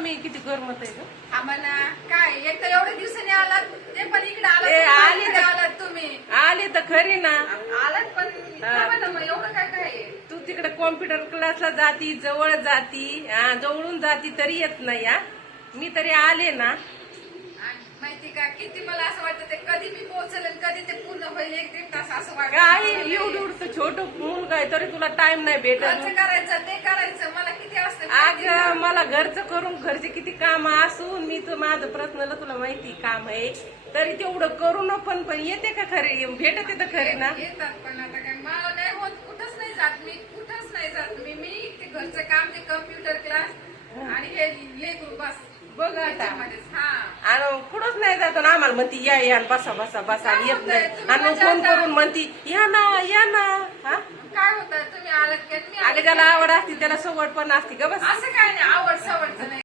मी किती गरमत आहे ग. आम्हाला काय एक तर एवढ्या दिवसांनी आलात ते पण इकडे आली तर- आलात तुम्ही आली तर खरी ना. आलात पण मग एवढं काय काय आहे? तू तिकडे कॉम्प्युटर क्लासला जाती, जवळ जाती, जवळून जाती तरी येत नाही. मी तरी आले ना. आणि माहिती का किती मला असं वाटतं ते कधी मी पोहोचेल आणि कधी ते पूर्ण होईल एक दीड तास असं वाटतं. काय एवढं छोट मुलगा आहे तरी तुला टाइम नाही भेटत. घरचं करायचं ते करायचं मला किती असतं अग मला घरचं करून घरचे किती काम असून मी तर माझं पर्सनल तुला माहिती काम आहे तरी तेवढं करून पण येते का खरे भेटते तर खरे ना. येतात पण आता काय मला नाही होत कुठंच नाही जात मी कुठंच नाही जात मी ते घरचं काम ते कम्प्युटर क्लास आणि हे लेकरू बस बघ आता त्याच्यामध्येच. हा आणि कुठंच नाही जातो ना आम्हाला म्हणती या या बसा बसा बसा काय येत होतंय? नाही तुम्ही आणि मग मजा फोन आता- करून म्हणती या ना या ना. काय होतं तुम्ही आलात का मी अगं ज्याला आवड असते त्याला सवड पण असते ग बस. असं काय नाही आवड सवडचं नाही